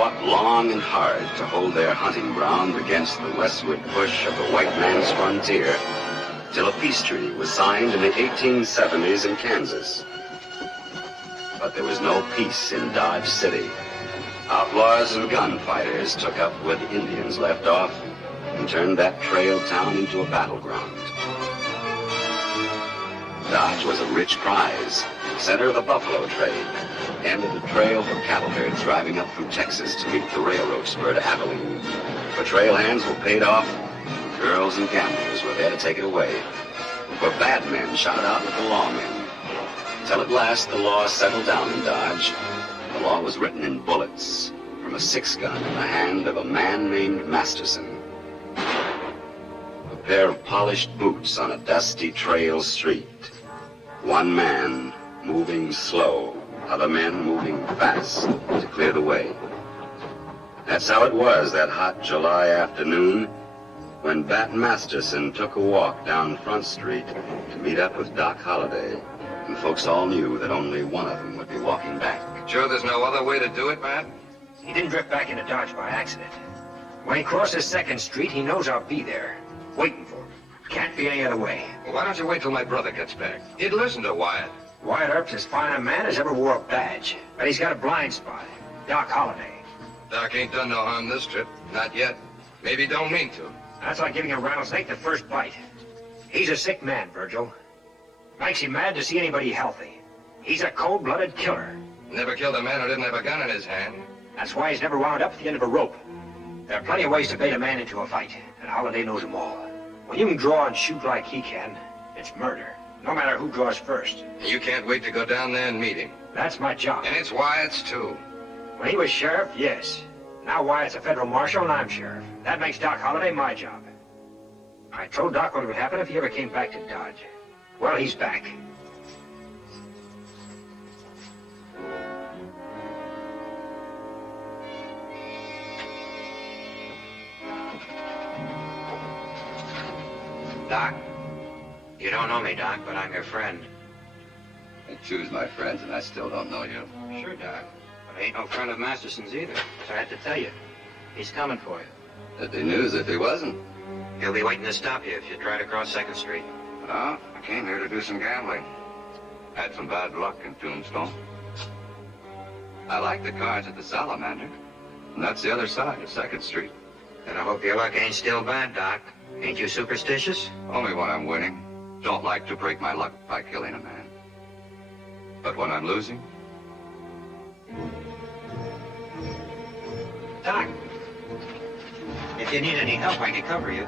fought long and hard to hold their hunting ground against the westward push of the white man's frontier, till a peace treaty was signed in the 1870s in Kansas. But there was no peace in Dodge City. Outlaws and gunfighters took up where the Indians left off and turned that trail town into a battleground. Dodge was a rich prize, center of the buffalo trade, end of the trail for cattle herds driving up from Texas to meet the railroad spur to Abilene. For trail hands were paid off, girls and gamblers were there to take it away. For bad men shot out with the lawmen. Till at last the law settled down in Dodge. The law was written in bullets from a 6-gun in the hand of a man named Masterson. A pair of polished boots on a dusty trail street. One man moving slow, other men moving fast to clear the way. That's how it was that hot July afternoon when Bat Masterson took a walk down Front Street to meet up with Doc Holliday, and folks all knew that only one of them would be walking back. Sure there's no other way to do it, Matt? He didn't drift back into Dodge by accident. When he crosses 2nd Street, he knows I'll be there, waiting for him. Can't be any other way. Well, why don't you wait till my brother gets back? He'd listen to Wyatt. Wyatt Earp's as fine a man as ever wore a badge, but he's got a blind spot. Doc Holliday. Doc ain't done no harm this trip. Not yet. Maybe don't mean to. That's like giving a rattlesnake the first bite. He's a sick man, Virgil. Makes him mad to see anybody healthy. He's a cold-blooded killer. Never killed a man who didn't have a gun in his hand. That's why he's never wound up at the end of a rope. There are plenty of ways to bait a man into a fight, and Holliday knows them all. When you can draw and shoot like he can, it's murder, no matter who draws first. You can't wait to go down there and meet him. That's my job. And it's Wyatt's, too. When he was sheriff, yes. Now Wyatt's a federal marshal and I'm sheriff. That makes Doc Holliday my job. I told Doc what would happen if he ever came back to Dodge. Well, he's back. Doc, you don't know me, Doc, but I'm your friend. I choose my friends, and I still don't know you. Sure, Doc. But I ain't no friend of Masterson's either. So I had to tell you. He's coming for you. That'd be news if he wasn't. He'll be waiting to stop you if you try to cross 2nd Street. Well, I came here to do some gambling. Had some bad luck in Tombstone. I like the cards at the Salamander, and that's the other side of 2nd Street. Then I hope your luck ain't still bad, Doc. Ain't you superstitious? Only when I'm winning. Don't like to break my luck by killing a man. But when I'm losing... Doc, if you need any help, I can cover you.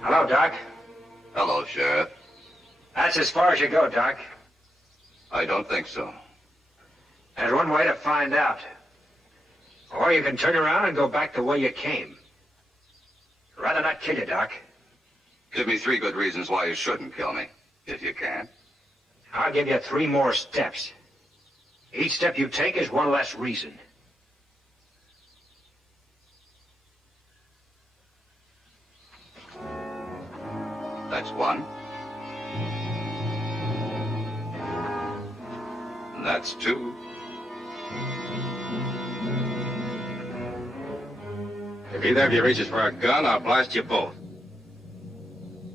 Hello, Doc. Hello, Sheriff. That's as far as you go, Doc. I don't think so. There's one way to find out. Or you can turn around and go back the way you came. I'd rather not kill you, Doc. Give me 3 good reasons why you shouldn't kill me, if you can. I'll give you 3 more steps. Each step you take is one less reason. That's 1. And that's 2. If either of you reaches for a gun, I'll blast you both.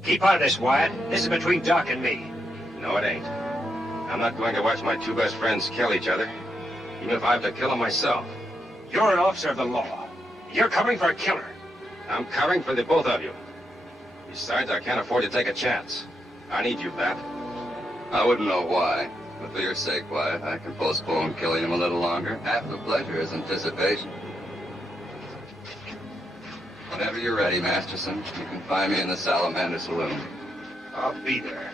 Keep out of this, Wyatt. This is between Doc and me. No, it ain't. I'm not going to watch my 2 best friends kill each other, even if I have to kill them myself. You're an officer of the law. You're covering for a killer. I'm covering for the both of you. Besides, I can't afford to take a chance. I need you, Bat. I wouldn't know why, but for your sake, Wyatt, I can postpone killing him a little longer. Half the pleasure is anticipation. Whenever you're ready, Masterson, you can find me in the Salamander Saloon. I'll be there.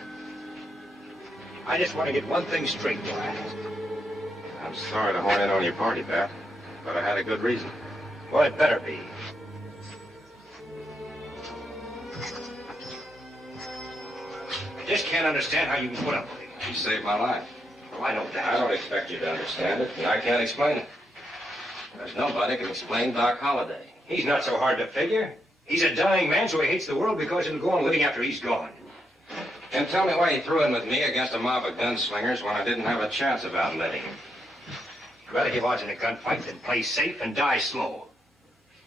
I just want to get one thing straight, Wyatt. I'm sorry to horn in on your party, Bat, but I had a good reason. Well, it better be. I just can't understand how you can put up with him. You saved my life. Well, I know that. I don't expect you to understand it, and I can't explain it. There's nobody can explain Doc Holliday. He's not so hard to figure. He's a dying man, so he hates the world because he'll go on living after he's gone. And tell me why he threw in with me against a mob of gunslingers when I didn't have a chance of outliving him. I'd rather he was in a gunfight than play safe and die slow.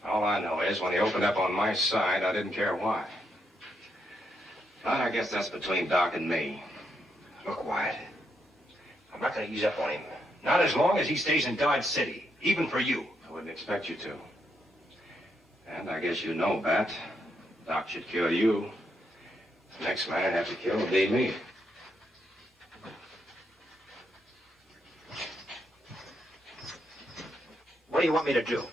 All I know is when he opened up on my side, I didn't care why. But I guess that's between Doc and me. Look, Wyatt, I'm not going to ease up on him. Not as long as he stays in Dodge City, even for you. I wouldn't expect you to. And I guess you know, Bat, Doc should kill you. The next man I'd have to kill would be me. What do you want me to do?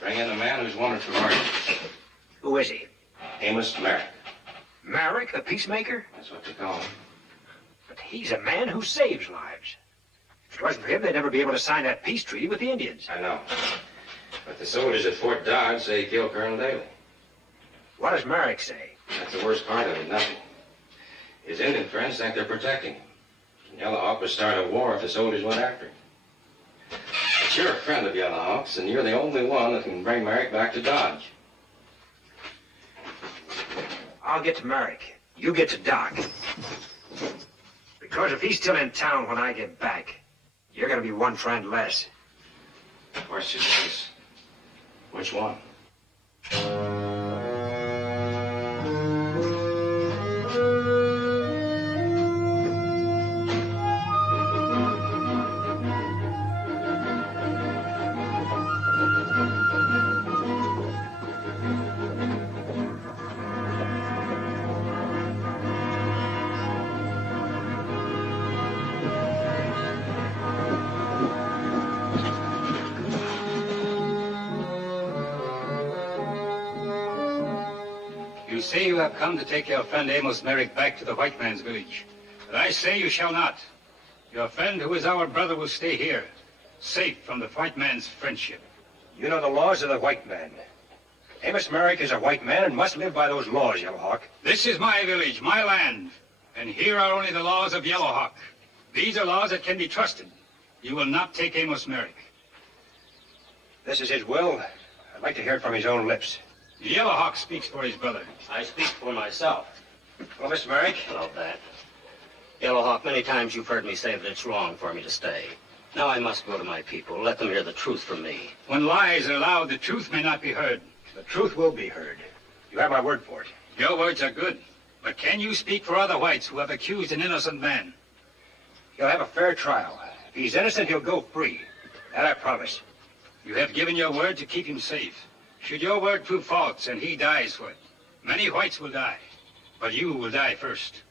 Bring in a man who's wanted for murder. Who is he? Amos Merrick. Merrick, the peacemaker? That's what they call him. But he's a man who saves lives. If it wasn't for him, they'd never be able to sign that peace treaty with the Indians. I know. But the soldiers at Fort Dodge say he killed Colonel Daly. What does Merrick say? That's the worst part of it, nothing. His Indian friends think they're protecting him. And Yellowhawk would start a war if the soldiers went after him. But you're a friend of Yellowhawk's, and you're the only one that can bring Merrick back to Dodge. I'll get to Merrick. You get to Doc. Because if he's still in town when I get back, you're going to be one friend less. Question is, which one? You say you have come to take your friend Amos Merrick back to the white man's village. But I say you shall not. Your friend, who is our brother, will stay here, safe from the white man's friendship. You know the laws of the white man. Amos Merrick is a white man and must live by those laws, Yellowhawk. This is my village, my land, and here are only the laws of Yellowhawk. These are laws that can be trusted. You will not take Amos Merrick. This is his will. I'd like to hear it from his own lips. Yellowhawk speaks for his brother. I speak for myself. Well, Mr. Merrick? Hello, Bat. Yellowhawk, many times you've heard me say that it's wrong for me to stay. Now I must go to my people. Let them hear the truth from me. When lies are loud, the truth may not be heard. The truth will be heard. You have my word for it. Your words are good, but can you speak for other whites who have accused an innocent man? He'll have a fair trial. If he's innocent, he'll go free. That I promise. You have given your word to keep him safe. Should your word prove false and he dies for it, many whites will die, but you will die first.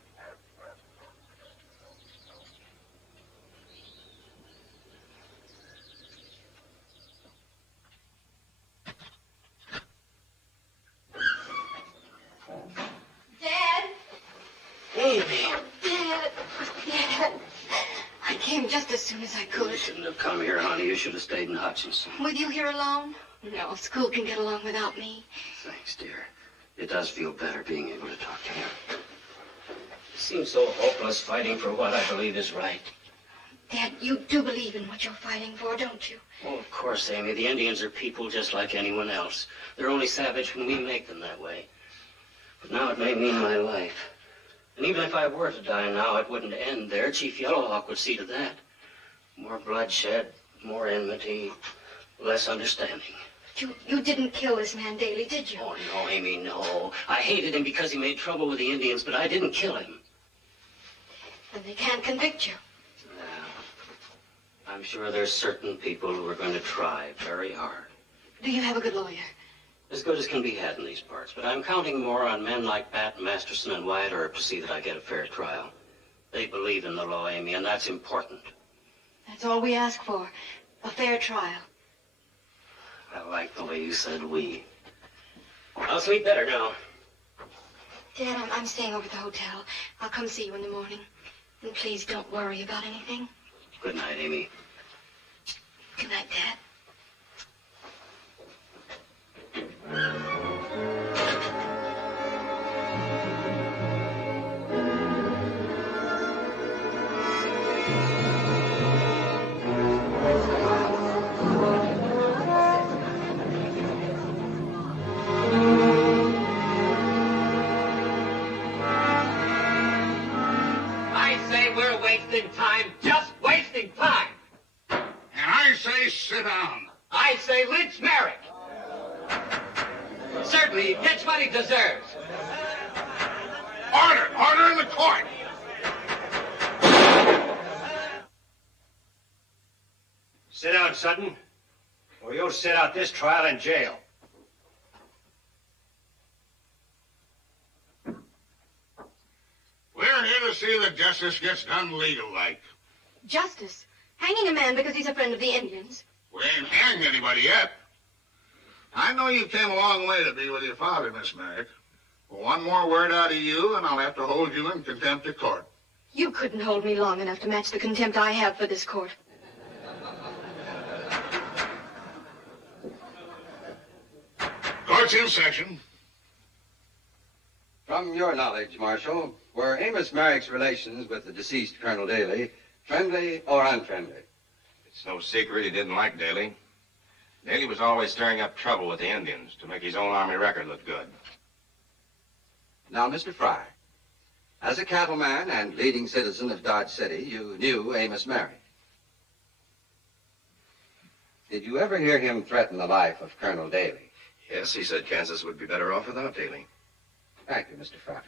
Dad! Amy! Oh, Dad! Dad! I came just as soon as I could. You shouldn't have come here, honey. You should have stayed in Hutchinson. With you here alone? No, school can get along without me. Thanks, dear. It does feel better being able to talk to you. It seems so hopeless fighting for what I believe is right. Dad, you do believe in what you're fighting for, don't you? Oh, of course, Amy. The Indians are people just like anyone else. They're only savage when we make them that way. But now it may mean my life. And even if I were to die now, it wouldn't end there. Chief Yellowhawk would see to that. More bloodshed, more enmity, less understanding. You didn't kill this man Daly, did you? Oh, no, Amy, no. I hated him because he made trouble with the Indians, but I didn't kill him. Then they can't convict you. I'm sure there's certain people who are going to try very hard. Do you have a good lawyer? As good as can be had in these parts, but I'm counting more on men like Bat, Masterson, and Wyatt Earp to see that I get a fair trial. They believe in the law, Amy, and that's important. That's all we ask for. A fair trial. I like the way you said we. I'll sleep better now. Dad, I'm staying over at the hotel. I'll come see you in the morning. And please don't worry about anything. Good night, Amy. Good night, Dad. Time, just wasting time. And I say sit down. I say lynch Merrick. Certainly, he gets what he deserves. Order in the court. Sit down, Sutton, or you'll sit out this trial in jail. We're here to see that justice gets done legal-like. Justice? Hanging a man because he's a friend of the Indians? We ain't hanged anybody yet. I know you came a long way to be with your father, Miss Merrick. But one more word out of you, and I'll have to hold you in contempt of court. You couldn't hold me long enough to match the contempt I have for this court. Court's in session. From your knowledge, Marshal, were Amos Merrick's relations with the deceased Colonel Daly friendly or unfriendly? It's no secret he didn't like Daly. Daly was always stirring up trouble with the Indians to make his own army record look good. Now, Mr. Fry, as a cattleman and leading citizen of Dodge City, you knew Amos Merrick. Did you ever hear him threaten the life of Colonel Daly? Yes, he said Kansas would be better off without Daly. Thank you, Mr. Fry.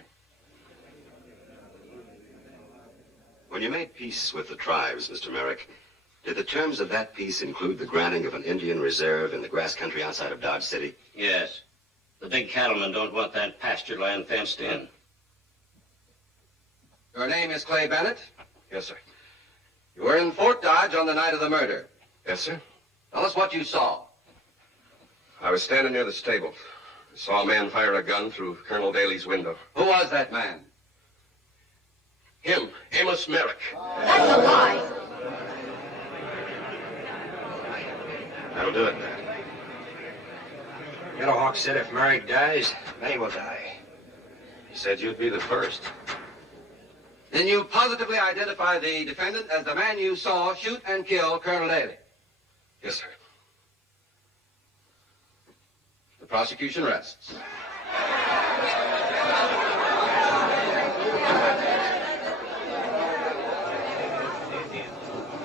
When you made peace with the tribes, Mr. Merrick, did the terms of that peace include the granting of an Indian reserve in the grass country outside of Dodge City? Yes. The big cattlemen don't want that pasture land fenced in. Your name is Clay Bennett? Yes, sir. You were in Fort Dodge on the night of the murder. Yes, sir. Tell us what you saw. I was standing near the stable. I saw a man fire a gun through Colonel Daly's window. Who was that man? Him, Amos Merrick. That's a lie. That'll do it, Dad. Yellowhawk said if Merrick dies, they will die. He said you'd be the first. Then you positively identify the defendant as the man you saw shoot and kill Colonel Daly? Yes, sir. The prosecution rests.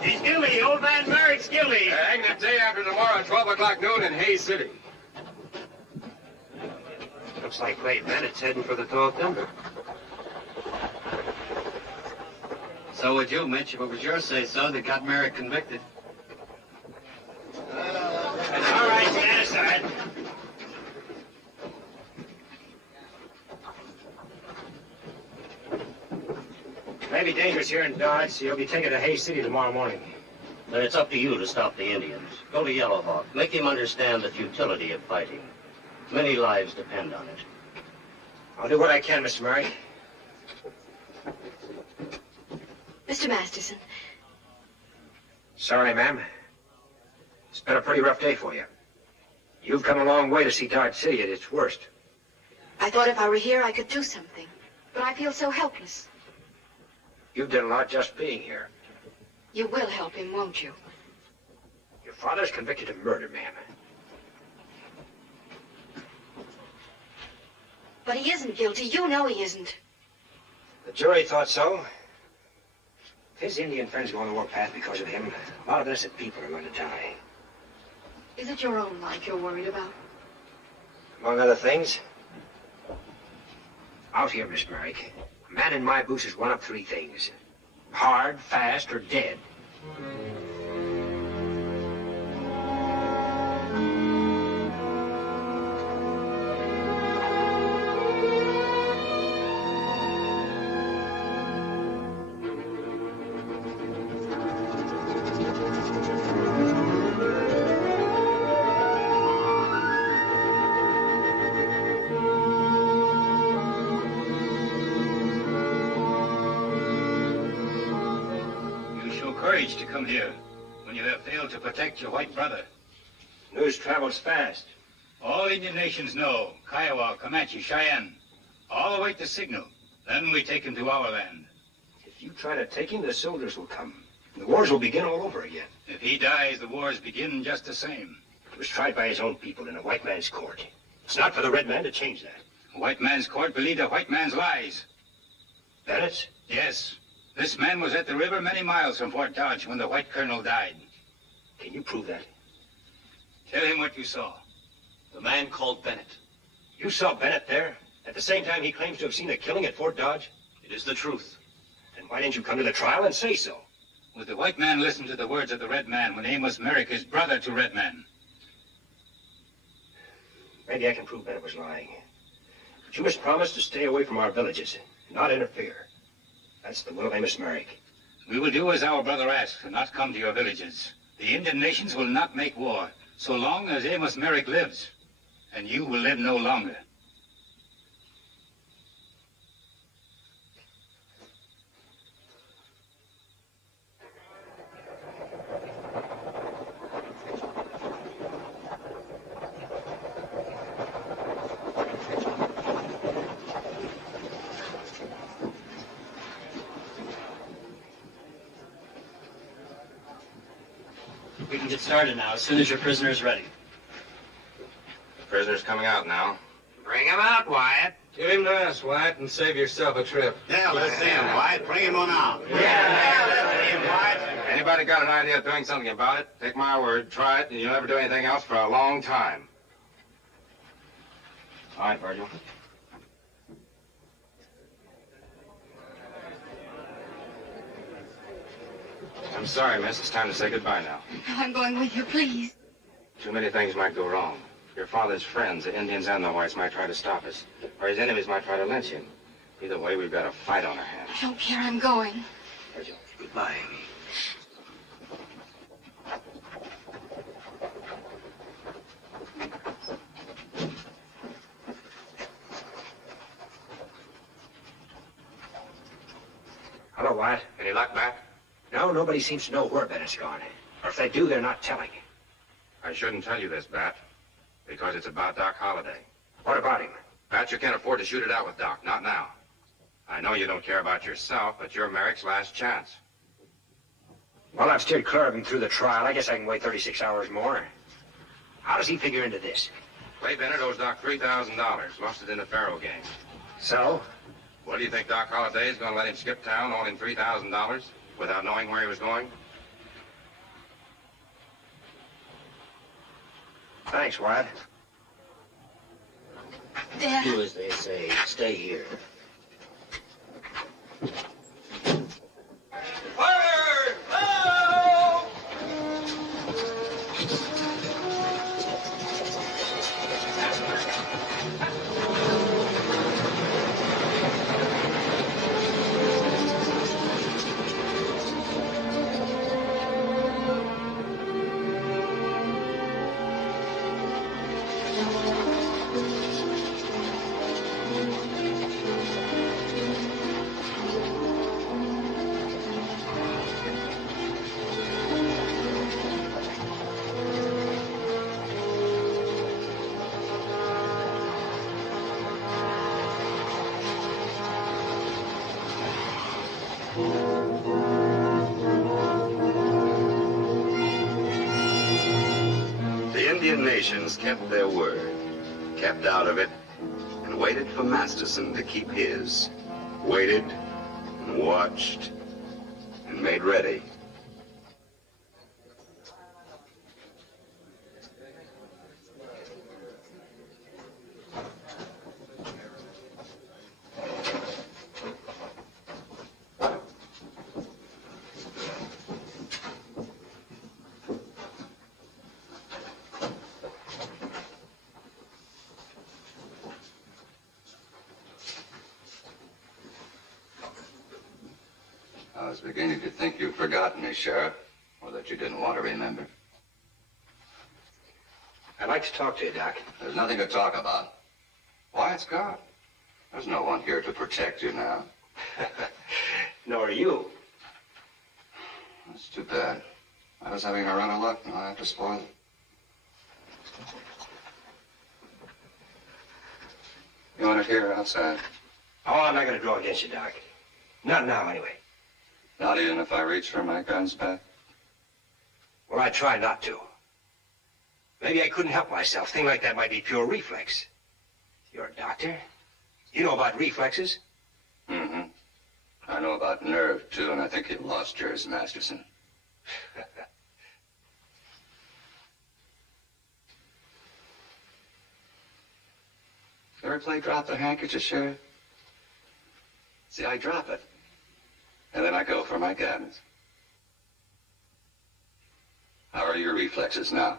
He's guilty. Old man Merrick's guilty. Hang the day after tomorrow, 12 o'clock noon in Hayes City. Looks like Clay Bennett's heading for the tall timber. So would you, Mitch, if it was your say-so that got Merrick convicted. All right, stand aside. May be dangerous here in Dodge, so you'll be taken to Hayes City tomorrow morning. But it's up to you to stop the Indians. Go to Yellowhawk. Make him understand the futility of fighting. Many lives depend on it. I'll do what I can, Mr. Merrick. Mr. Masterson. Sorry, ma'am. It's been a pretty rough day for you. You've come a long way to see Dodge City at its worst. I thought if I were here, I could do something. But I feel so helpless. You've done a lot just being here. You will help him, won't you? Your father's convicted of murder, ma'am. But he isn't guilty. You know he isn't. The jury thought so. If his Indian friends go on the warpath because of him, a lot of innocent people are going to die. Is it your own life you're worried about? Among other things, out here, Miss Merrick, a man in my boots is one of three things. Hard, fast, or dead. show courage to come here when you have failed to protect your white brother. News travels fast. All Indian nations know, Kiowa, Comanche, Cheyenne, all await the signal. Then we take him to our land. If you try to take him, the soldiers will come. The wars will begin all over again. If he dies, the wars begin just the same. He was tried by his own people in a white man's court. It's not for the red man to change that. A white man's court believed a white man's lies. Bennett's? Yes. This man was at the river many miles from Fort Dodge when the white colonel died. Can you prove that? Tell him what you saw. The man called Bennett. You saw Bennett there? At the same time he claims to have seen a killing at Fort Dodge? It is the truth. Then why didn't you come to the trial and say so? Would the white man listen to the words of the red man when Amos Merrick is brother to red man? Maybe I can prove Bennett was lying. But you must promise to stay away from our villages and not interfere. That's the will of Amos Merrick. We will do as our brother asked and not come to your villages. The Indian nations will not make war so long as Amos Merrick lives. And you will live no longer. We can get started now, as soon as your prisoner is ready. The prisoner's coming out now. Bring him out, Wyatt. Give him to us, Wyatt, and save yourself a trip. Yeah, let's see him, Wyatt. Bring him on out. Yeah, let's see him, Wyatt. Anybody got an idea of doing something about it? Take my word, try it, and you'll never do anything else for a long time. All right, Virgil. I'm sorry, miss. It's time to say goodbye now. I'm going with you, please. Too many things might go wrong. Your father's friends, the Indians and the whites, might try to stop us. Or his enemies might try to lynch him. Either way, we've got a fight on our hands. I don't care. I'm going. Virgil. Goodbye, Amy. Hello, Wyatt. Any luck back? No, nobody seems to know where Bennett's gone. Or if they do, they're not telling. I shouldn't tell you this, Bat, because it's about Doc Holliday. What about him? Bat, you can't afford to shoot it out with Doc, not now. I know you don't care about yourself, but you're Merrick's last chance. Well, I've steered clear of him through the trial. I guess I can wait 36 hours more. How does he figure into this? Clay Bennett owes Doc $3,000, lost it in the faro game. So? What do you think Doc Holliday is going to let him skip town owing $3,000 without knowing where he was going? Thanks, Wyatt. Dad. Do as they say. Stay here. Indian nations kept their word, kept out of it, and waited for Masterson to keep his. Waited and watched and made ready. I was beginning to think you'd forgotten me, Sheriff, or that you didn't want to remember. I'd like to talk to you, Doc. There's nothing to talk about. Wyatt's gone. There's no one here to protect you now. Nor you. It's too bad. I was having a run of luck, and I have to spoil it. You want it here or outside? Oh, I'm not going to draw against you, Doc. Not now, anyway. Not even if I reach for my gun's back? Well, I try not to. Maybe I couldn't help myself. Thing like that might be pure reflex. You're a doctor. You know about reflexes? Mm-hmm. I know about nerve, too, and I think you've lost yours, Masterson. Ever play drop the handkerchief, Sheriff? See, I drop it, and then I go for my guns. How are your reflexes now?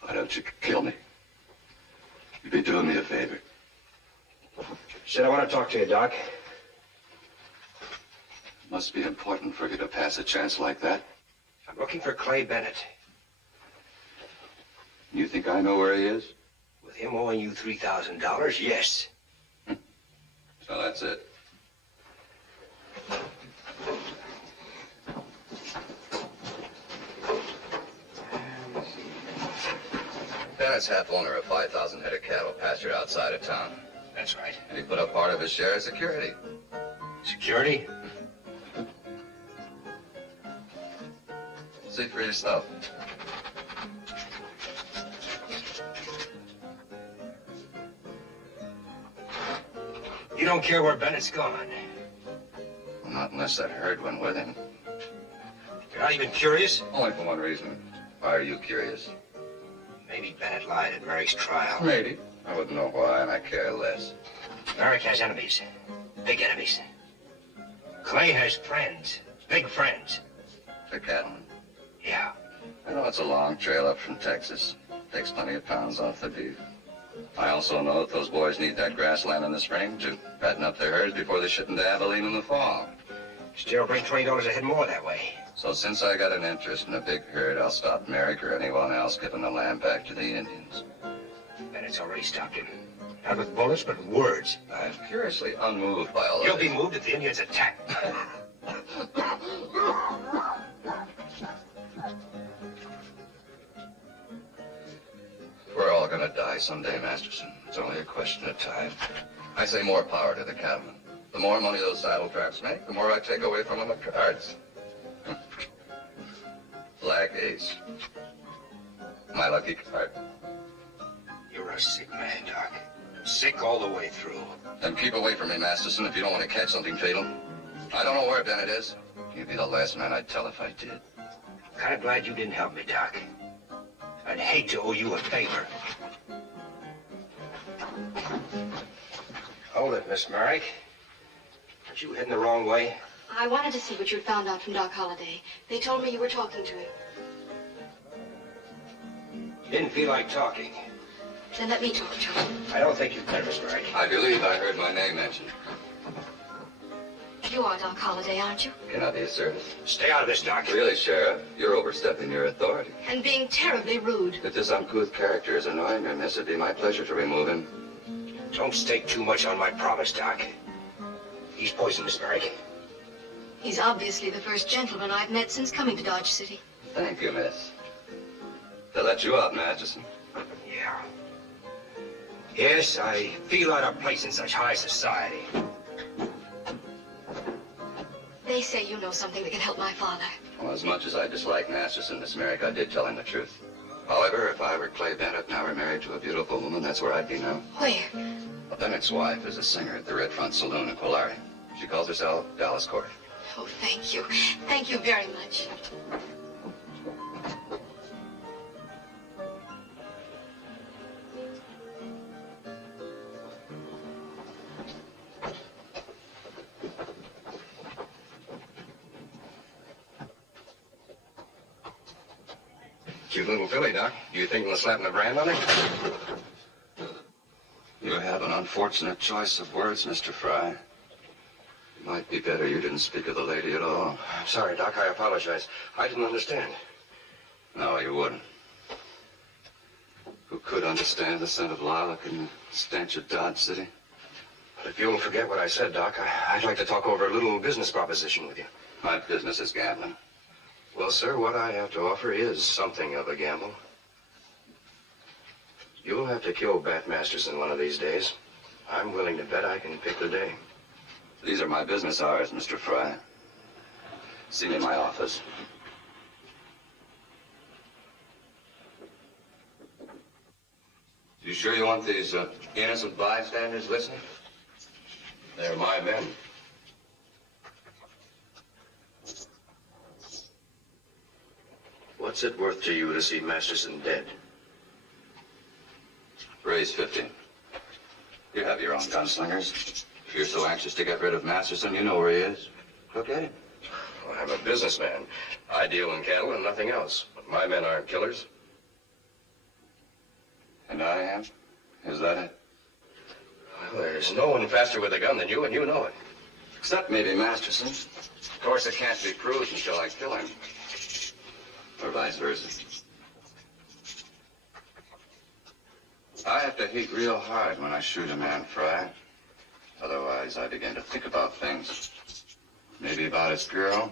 Why don't you kill me? You'd be doing me a favor. Said I want to talk to you, Doc. It must be important for you to pass a chance like that. I'm looking for Clay Bennett. You think I know where he is? With him owing you $3,000, yes. So that's it. Bennett's half owner of 5,000 head of cattle pastured outside of town. That's right. And he put up part of his share as security. Security? See for yourself. You don't care where Bennett's gone? Well, not unless that herd went with him. You're not even curious? Only for one reason. Why are you curious? Maybe Bennett lied at Merrick's trial. Maybe. I wouldn't know why, and I care less. Merrick has enemies. Big enemies. Clay has friends. Big friends. The cattleman. Yeah. I know it's a long trail up from Texas. Takes plenty of pounds off the beef. I also know that those boys need that grassland in the spring to fatten up their herds before they ship into Abilene in the fall. Still bring $20 a head more that way. So since I got an interest in a big herd, I'll stop Merrick or anyone else giving the land back to the Indians. Bennett's already stopped him. Not with bullets, but with words. I'm curiously unmoved by all of You'll this. be moved if the Indians attack. We're all gonna die someday, Masterson. It's only a question of time. I say more power to the cattlemen. The more money those saddle traps make, the more I take away from them with cards. Black Ace. My lucky card. You're a sick man, Doc. Sick all the way through. Then keep away from me, Masterson, if you don't want to catch something fatal. I don't know where Bennett is. You'd be the last man I'd tell if I did. Kind of glad you didn't help me, Doc. I'd hate to owe you a favor. Hold it, Miss Merrick. Aren't you heading the wrong way? I wanted to see what you'd found out from Doc Holliday. They told me you were talking to him. You didn't feel like talking. Then let me talk to him. I don't think you'd better, Miss Merrick. I believe I heard my name mentioned. You are Doc Holliday, aren't you? Can I be of service? Stay out of this, Doc. Really, Sheriff, you're overstepping your authority. And being terribly rude. If this uncouth character is annoying you, miss, it'd be my pleasure to remove him. Don't stake too much on my promise, Doc. He's poisoned, Miss Merrick. He's obviously the first gentleman I've met since coming to Dodge City. Thank you, miss. To let you out, Masterson. Yeah. Yes, I feel out of place in such high society. They say you know something that can help my father. Well, as much as I dislike Masterson, Miss Merrick, I did tell him the truth. However, if I were Clay Bennett and I were married to a beautiful woman, that's where I'd be now. Where? Well, Bennett's wife is a singer at the Red Front Saloon in Quillare. She calls herself Dallas Court. Oh, thank you. Thank you very much. Cute little filly, Doc. Do you think we'll slap a brand on her? You have an unfortunate choice of words, Mr. Fry. It might be better you didn't speak of the lady at all. know. I'm sorry, Doc. I apologize. I didn't understand. No, you wouldn't. Who could understand the scent of lilac and the stench of Dodge City? But if you'll forget what I said, Doc, I'd like to talk over a little business proposition with you. My business is gambling. Well, sir, what I have to offer is something of a gamble. You'll have to kill Bat Masterson one of these days. I'm willing to bet I can pick the day. These are my business hours, Mr. Fry. See me in my office. You sure you want these innocent bystanders listening? They're my men. What's it worth to you to see Masterson dead? Raise 50. You have your own gunslingers. If you're so anxious to get rid of Masterson, you know where he is. Go get him. Well, I'm a businessman. I deal in cattle and nothing else. But my men aren't killers. And I am? Is that it? Well, there's no one faster with a gun than you, and you know it. Except maybe Masterson. Of course, it can't be proved until I kill him. Or vice versa. I have to hate real hard when I shoot a man, Fry. Otherwise, I begin to think about things. Maybe about his girl,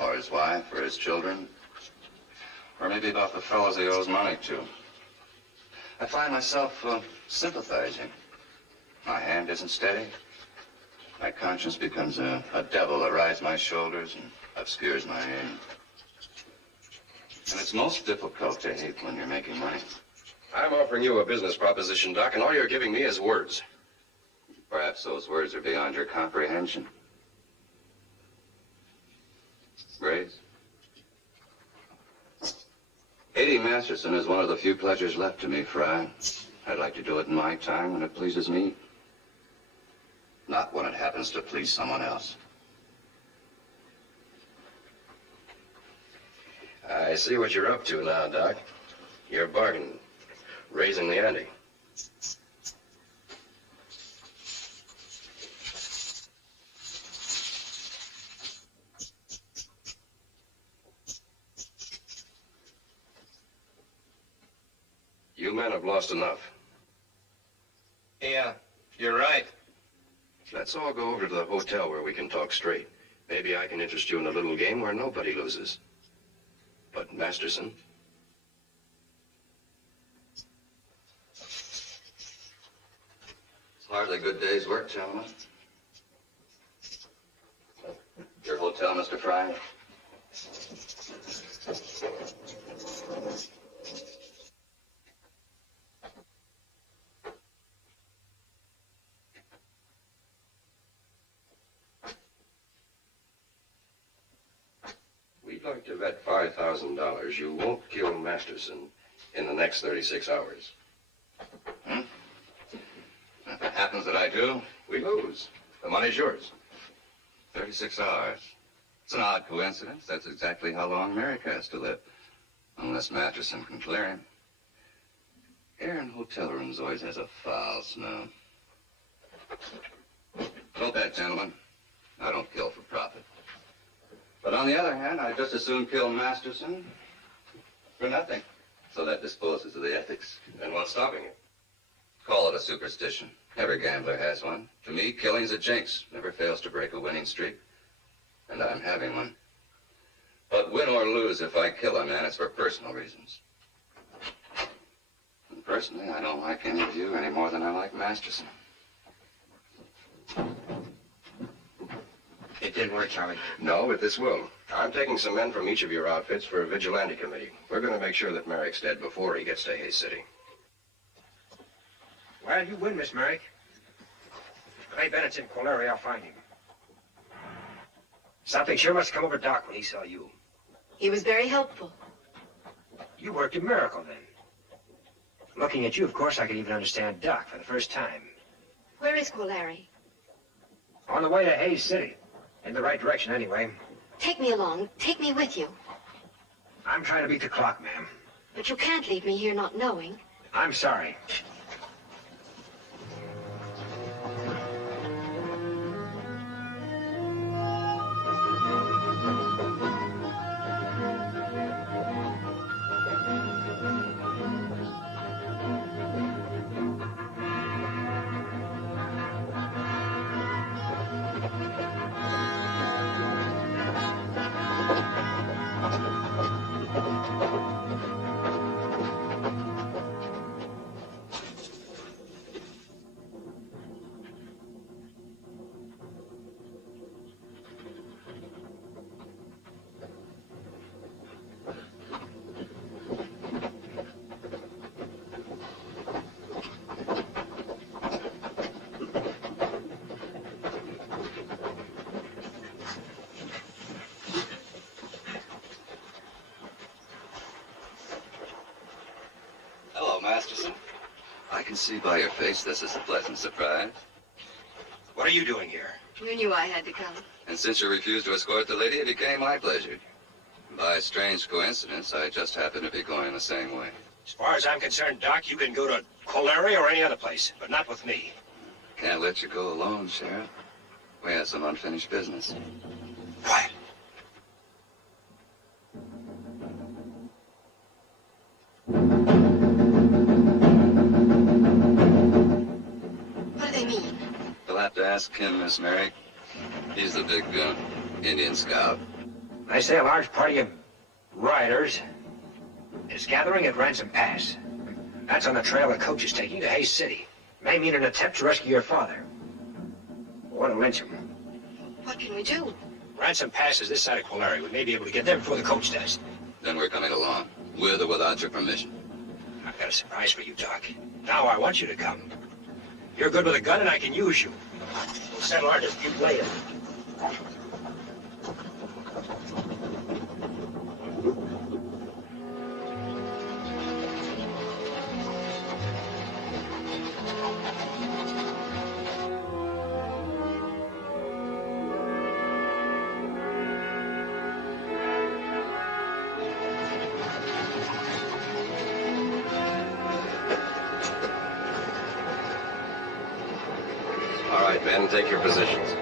or his wife, or his children. Or maybe about the fellows he owes money to. I find myself sympathizing. My hand isn't steady. My conscience becomes a devil that rides my shoulders and obscures my aim. And it's most difficult to hate when you're making money. I'm offering you a business proposition, Doc, and all you're giving me is words. Perhaps those words are beyond your comprehension. Grace? Hating Masterson is one of the few pleasures left to me, Fry. I'd like to do it in my time when it pleases me. Not when it happens to please someone else. I see what you're up to now, Doc. You're bargaining, raising the ante. You men have lost enough. Yeah, you're right. Let's all go over to the hotel where we can talk straight. Maybe I can interest you in a little game where nobody loses. But Masterson? It's hardly a good day's work, gentlemen. Your hotel, Mr. Fry? We'd like to bet $5,000 you won't kill Masterson in the next 36 hours. If it happens that I do, we lose. The money's yours. 36 hours. It's an odd coincidence. That's exactly how long Merrick has to live. Unless Masterson can clear him. Air in hotel rooms always has a foul smell. Don't bet, gentlemen. I don't kill for profit. But on the other hand, I'd just as soon kill Masterson for nothing. So that disposes of the ethics. And what's stopping it? Call it a superstition. Every gambler has one. To me, killing's a jinx. Never fails to break a winning streak. And I'm having one. But win or lose, if I kill a man, it's for personal reasons. And personally, I don't like any of you any more than I like Masterson. It didn't work, Charlie. No, but this will. I'm taking some men from each of your outfits for a vigilante committee. We're going to make sure that Merrick's dead before he gets to Hayes City. Well, you win, Miss Merrick. If Ray Bennett's in Colary, I'll find him. Something sure must have come over Doc when he saw you. He was very helpful. You worked a miracle, then. Looking at you, of course, I could even understand Doc for the first time. Where is Colary? On the way to Hayes City. In the right direction, anyway. Take me along. Take me with you. I'm trying to beat the clock, ma'am. But you can't leave me here not knowing. I'm sorry. can see by your face this is a pleasant surprise. What are you doing here? You knew I had to come. And since you refused to escort the lady, it became my pleasure. By a strange coincidence, I just happen to be going the same way. As far as I'm concerned, Doc, you can go to Colary or any other place, but not with me. Can't let you go alone, Sheriff. We have some unfinished business. Quiet. What do they mean? You'll have to ask him, Miss Merrick. He's the big Indian scout. They say a large party of riders is gathering at Ransom Pass. That's on the trail the coach is taking to Hayes City. May mean an attempt to rescue your father. Or to lynch him. What can we do? Ransom Pass is this side of Colary. We may be able to get there before the coach does. Then we're coming along, with or without your permission. I've got a surprise for you, Doc. Now I want you to come. You're good with a gun and I can use you. We'll settle our dispute later. All right, men, take your positions.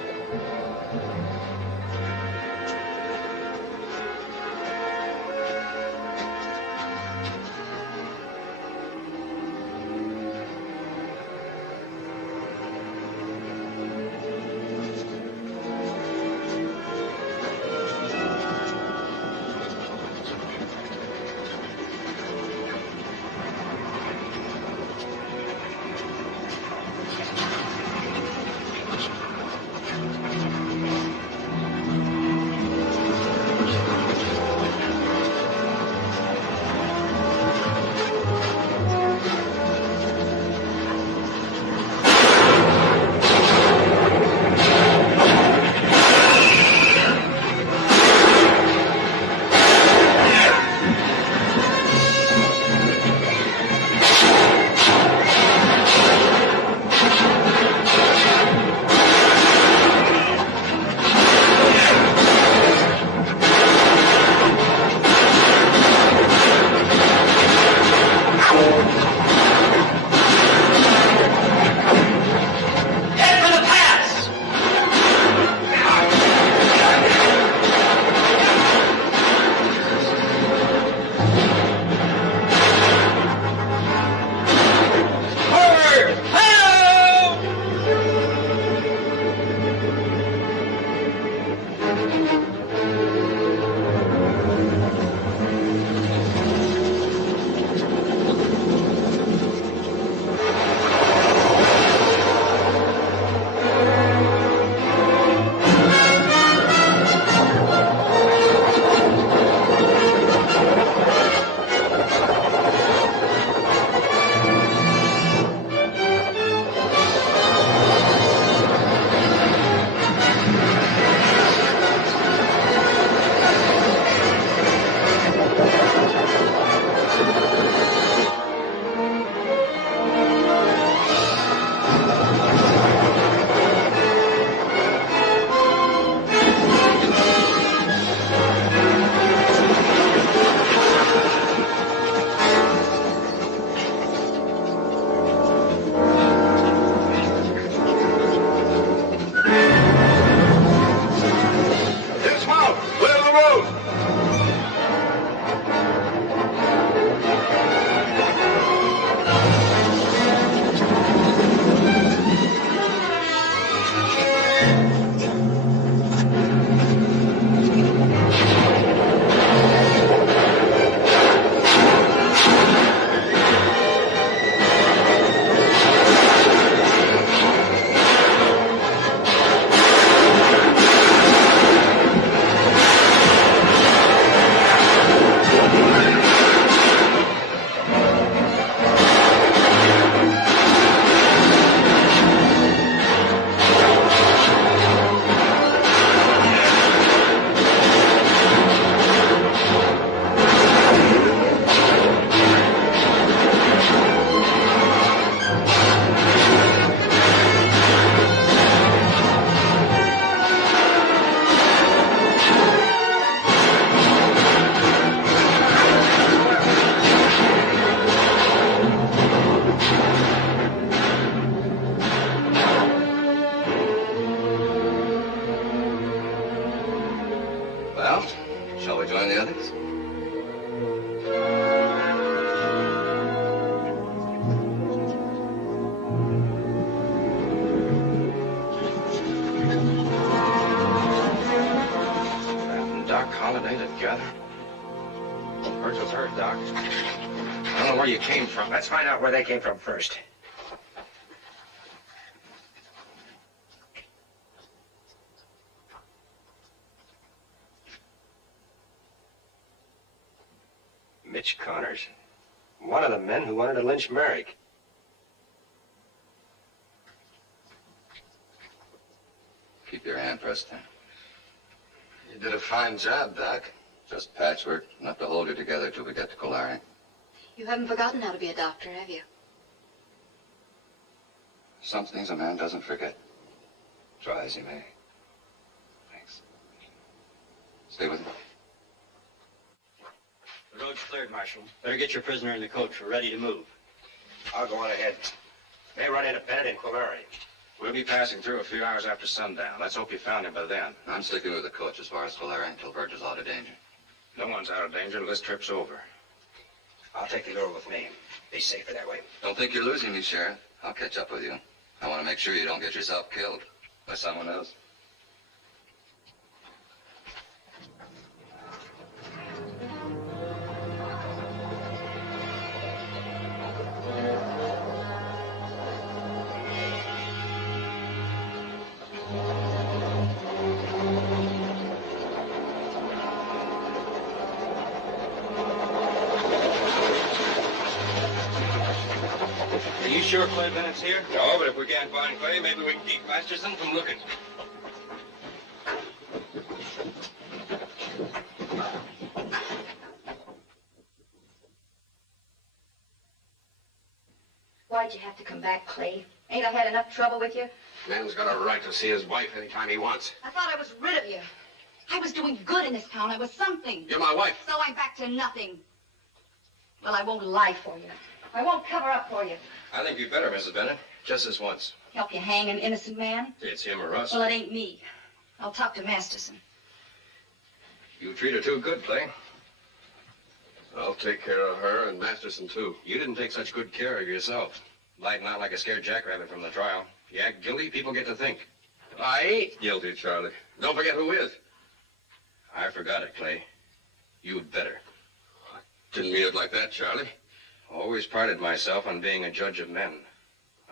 Well, shall we join the others? Doc Holliday together? Virgil's hurt, Doc. I don't know where you came from. Let's find out where they came from first. Mitch Connors. One of the men who wanted to lynch Merrick. Keep your hand pressed there. You did a fine job, Doc. Just patchwork, enough to hold you together till we get to Colari. You haven't forgotten how to be a doctor, have you? Some things a man doesn't forget. Try as he may. Thanks. Stay with me. The road's cleared, Marshal. Better get your prisoner in the coach. We're ready to move. I'll go on ahead. May run into Bennett in Quilary. We'll be passing through a few hours after sundown. Let's hope you found him by then. I'm sticking with the coach as far as Colari until Virgil's out of danger. No one's out of danger until this trip's over. I'll take the lure with me. Be safer that way. Don't think you're losing me, Sheriff. I'll catch up with you. I want to make sure you don't get yourself killed by someone else. Are you sure Clay Bennett's here? No, but if we can't find Clay, maybe we can keep Masterson from looking. Why'd you have to come back, Clay? Ain't I had enough trouble with you? Man's got a right to see his wife anytime he wants. I thought I was rid of you. I was doing good in this town. I was something. You're my wife. So I'm back to nothing. Well, I won't lie for you. I won't cover up for you. I think you'd better, Mrs. Bennett. Just this once. Help you hang an innocent man? It's him or us. Well, it ain't me. I'll talk to Masterson. You treat her too good, Clay. I'll take care of her and Masterson, too. You didn't take such good care of yourself. Lighting out like a scared jackrabbit from the trial. You act guilty, people get to think. I ain't guilty, Charlie. Don't forget who is. I forgot it, Clay. You'd better. Didn't mean it like that, Charlie. Always prided myself on being a judge of men.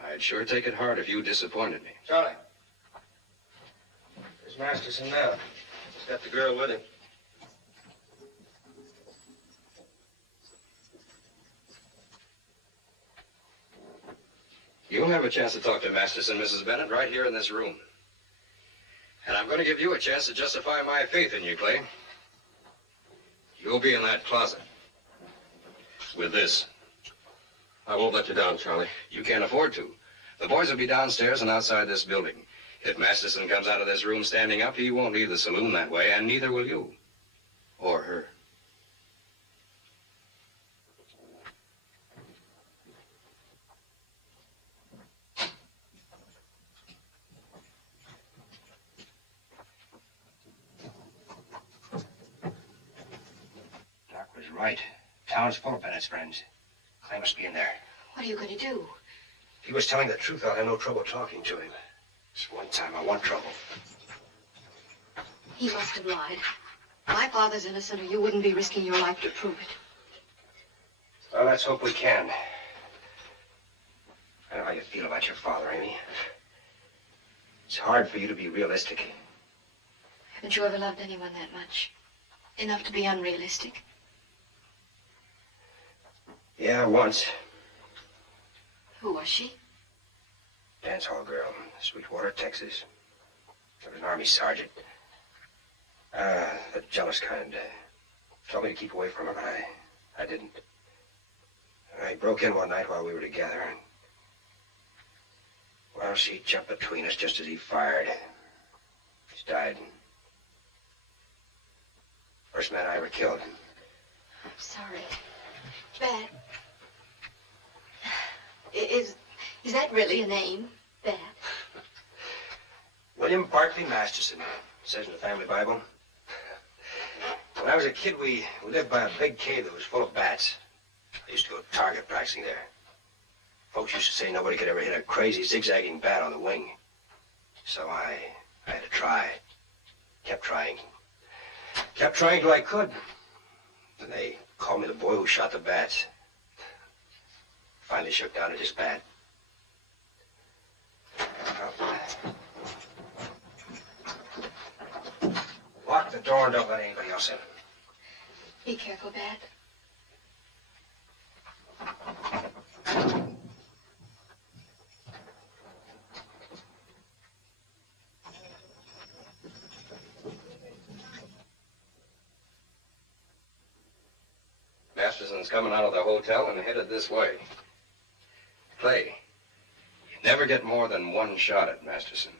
I'd sure take it hard if you disappointed me. Charlie. There's Masterson now. He's got the girl with him. You'll have a chance to talk to Masterson, Mrs. Bennett, right here in this room. And I'm going to give you a chance to justify my faith in you, Clay. You'll be in that closet. With this. I won't let you down, Charlie. You can't afford to. The boys will be downstairs and outside this building. If Masterson comes out of this room standing up, he won't leave the saloon that way, and neither will you. Or her. Doc was right. Town's full of Bennett's friends. Clay must be in there. What are you going to do? If he was telling the truth, I'll have no trouble talking to him. This one time I want trouble. He must have lied. My father's innocent, or you wouldn't be risking your life to prove it. Well, let's hope we can. I know how you feel about your father, Amy. It's hard for you to be realistic. Haven't you ever loved anyone that much? Enough to be unrealistic? Yeah, once. Who was she? Dance hall girl, Sweetwater, Texas. I was an Army sergeant. The jealous kind. Told me to keep away from her, but I didn't. I broke in one night while we were together, and... well, she jumped between us just as he fired. She's died. First man I ever killed. I'm sorry. Bad. Is that really a name? Bad. William Barclay Masterson. It says in the family Bible. When I was a kid, we lived by a big cave that was full of bats. I used to go target practicing there. Folks used to say nobody could ever hit a crazy zigzagging bat on the wing. So I had to try. Kept trying. Kept trying till I could. Then they called me the boy who shot the bats. Finally shook down at his bat. Lock the door and don't let anybody else in. Be careful, Bat. Masterson's coming out of the hotel and headed this way. Clay, you never get more than one shot at Masterson.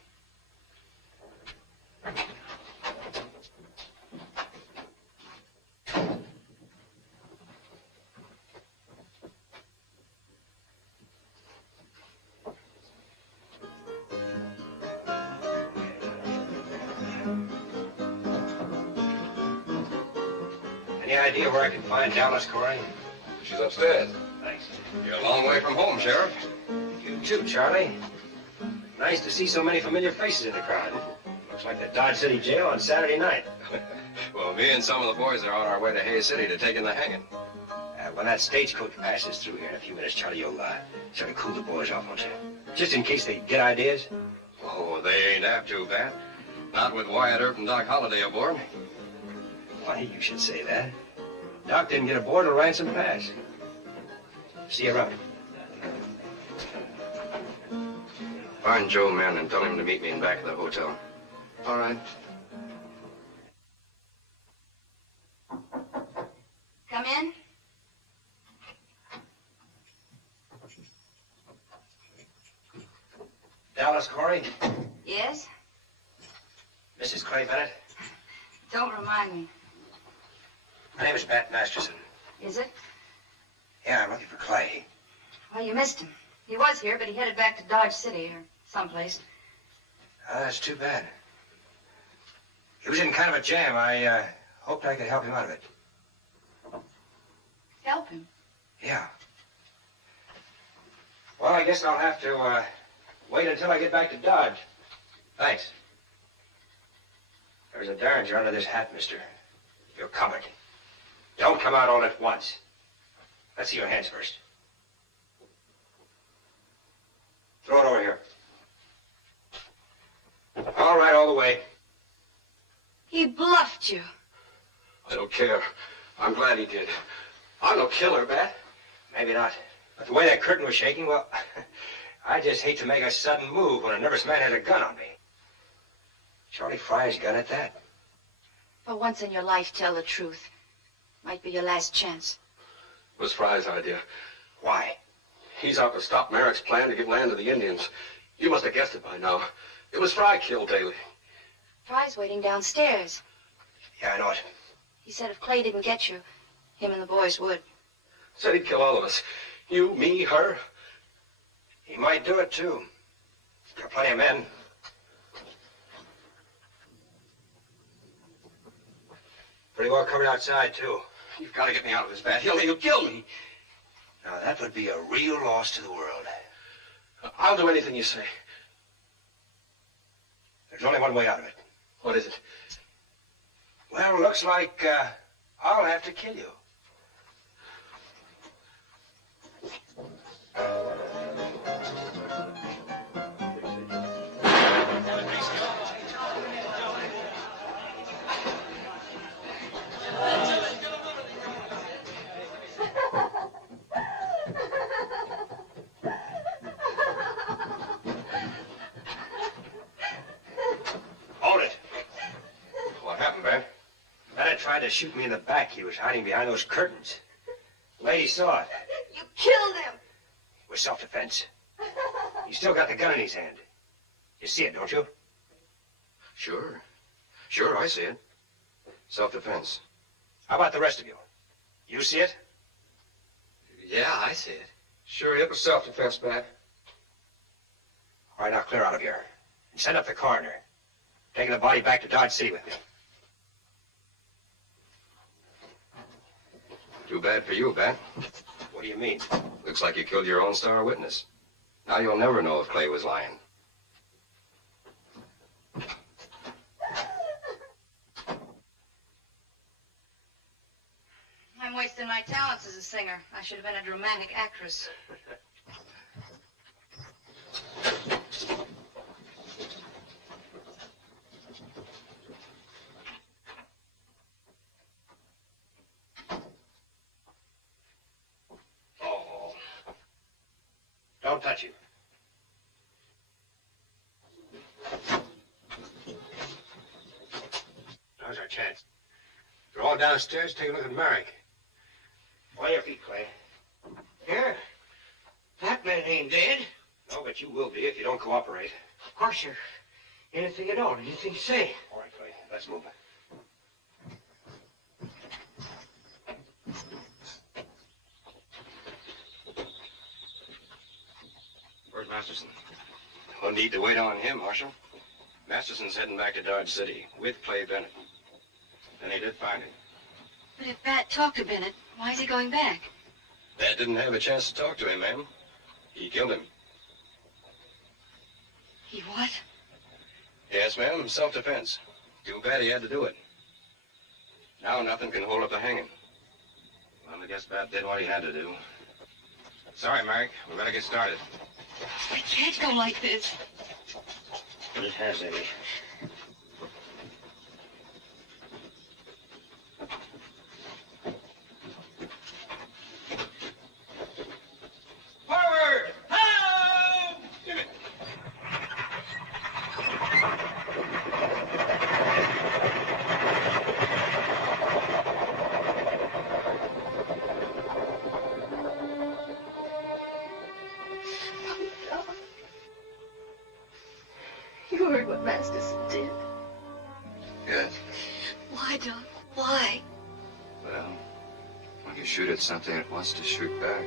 Any idea where I can find Dallas Corey? She's upstairs. Thanks. You're a long way from home, Sheriff. You too, Charlie. Nice to see so many familiar faces in the crowd. Looks like the Dodge City Jail on Saturday night. Well, me and some of the boys are on our way to Hayes City to take in the hanging. When that stagecoach passes through here in a few minutes, Charlie, you'll sort of cool the boys off, won't you? Just in case they get ideas. Oh, they ain't apt to, Bat. Not with Wyatt Earp and Doc Holliday aboard. Funny you should say that. Doc didn't get aboard till Ransom Pass. See you around. Find Joe Mann and tell him to meet me in back of the hotel. All right. Come in. Dallas Corey? Yes? Mrs. Clay Bennett? Don't remind me. My name is Bat Masterson. Is it? Yeah, I'm looking for Clay. Well, you missed him. He was here, but he headed back to Dodge City or someplace. That's too bad. He was in kind of a jam. I hoped I could help him out of it. Help him? Yeah. Well, I guess I'll have to wait until I get back to Dodge. Thanks. There's a derringer under this hat, mister. You're covered. Don't come out all at once. Let's see your hands first. Throw it over here. All right, all the way. He bluffed you. I don't care. I'm glad he did. I'm no killer, Bat. Maybe not. But the way that curtain was shaking, well, I just hate to make a sudden move when a nervous man has a gun on me. Charlie Fry's gun at that. For once in your life, tell the truth. Might be your last chance. It was Fry's idea. Why? He's out to stop Merrick's plan to give land to the Indians. You must have guessed it by now. It was Fry killed Daly. Fry's waiting downstairs. Yeah, I know it. He said if Clay didn't get you, him and the boys would. Said he'd kill all of us. You, me, her. He might do it, too. Got plenty of men. Pretty well covered outside, too. You've got to get me out of this, Bat. He'll kill me. Now, that would be a real loss to the world. I'll do anything you say. There's only one way out of it. What is it? Well, looks like I'll have to kill you. Hold it. What happened, Bat? Bennett tried to shoot me in the back. He was hiding behind those curtains. The lady saw it. You killed him. It was self-defense. He still got the gun in his hand. You see it, don't you? Sure. Sure, I see it. Self-defense. How about the rest of you? You see it? Yeah, I see it. Sure, it was self-defense, Bat. All right, now clear out of here. And send up the coroner. Taking the body back to Dodge City with me. Too bad for you, Ben. What do you mean? Looks like you killed your own star witness. Now you'll never know if Clay was lying. I'm wasting my talents as a singer. I should have been a dramatic actress. Oh. Don't touch him. Now's our chance. You're all downstairs. Take a look at Merrick. On your feet, Clay. Here. That man ain't dead. No, but you will be if you don't cooperate. Of course, you're anything at all. Anything you say. All right, Clay. Let's move it. Where's Masterson? No need to wait on him, Marshal. Masterson's heading back to Dodge City with Clay Bennett. And he did find him. But if Bat talked to Bennett, why is he going back? Bat didn't have a chance to talk to him, ma'am. He killed him. He what? Yes, ma'am, self-defense. Too bad he had to do it. Now nothing can hold up the hanging. Well, I guess Bat did what he had to do. Sorry, Merrick. We better get started. I can't go like this. But it has, Amy. Forward! Ho! Give it. You heard what Masterson did. Yes. Why, Doc? Why? Well, when you shoot at something it wants to shoot back,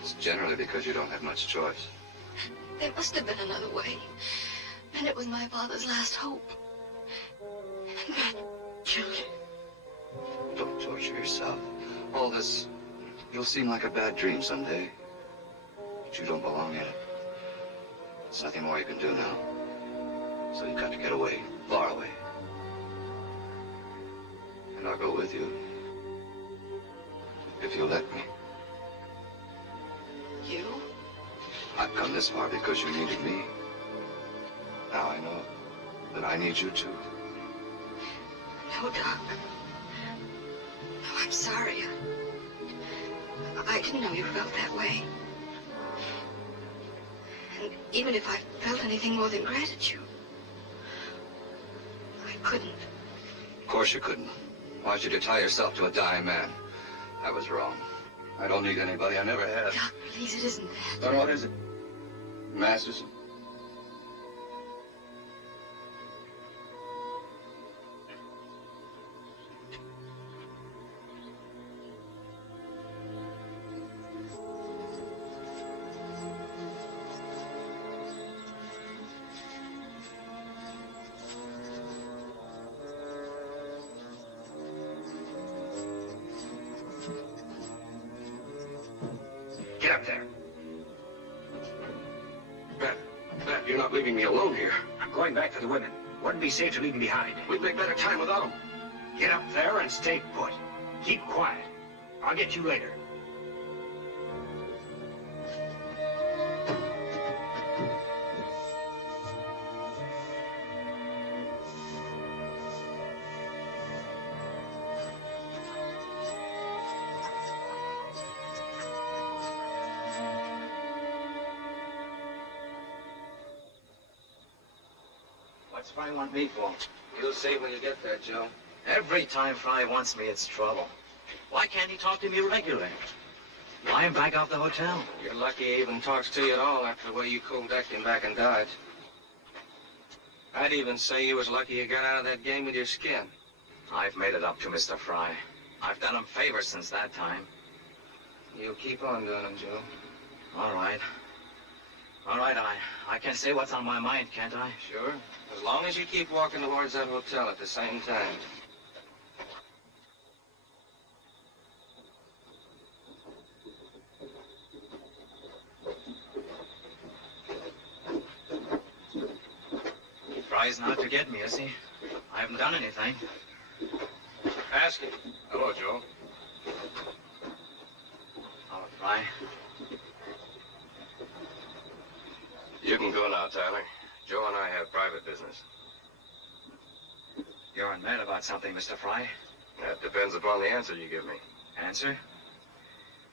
it's generally because you don't have much choice. There must have been another way. Bennett was my father's last hope. And Matt killed him. Don't torture yourself. All this, it'll seem like a bad dream someday. But you don't belong in it. There's nothing more you can do now. So you've got to get away, far away. And I'll go with you. If you'll let me. You? I've come this far because you needed me. Now I know that I need you too. No, Doc. No, I'm sorry. I didn't know you felt that way. And even if I felt anything more than gratitude, I couldn't. Of course you couldn't. Why should you tie yourself to a dying man? I was wrong. I don't need anybody. I never have. Doc, please, it isn't that. Then what is it? Masterson? Get up there. Matt, you're not leaving me alone here. I'm going back for the women. Wouldn't be safe to leave them behind. We'd make better time without them. Get up there and stay put. Keep quiet. I'll get you later. What's Fry want me for? You'll see when you get there, Joe. Every time Fry wants me, it's trouble. Why can't he talk to me regularly? Why am back off the hotel? You're lucky he even talks to you at all after the way you cool-decked him back in Dodge. I'd even say you was lucky you got out of that game with your skin. I've made it up to Mr. Fry. I've done him favors since that time. You keep on doing them, Joe. All right. All right, I can say what's on my mind, can't I? Sure. As long as you keep walking towards that hotel at the same time. Fry's not to get me, is he? I haven't done anything. Ask him. Hello, Joe. Oh, Fry. You can go now, Tyler. Joe and I have private business. You're mad about something, Mr. Fry. That depends upon the answer you give me. Answer?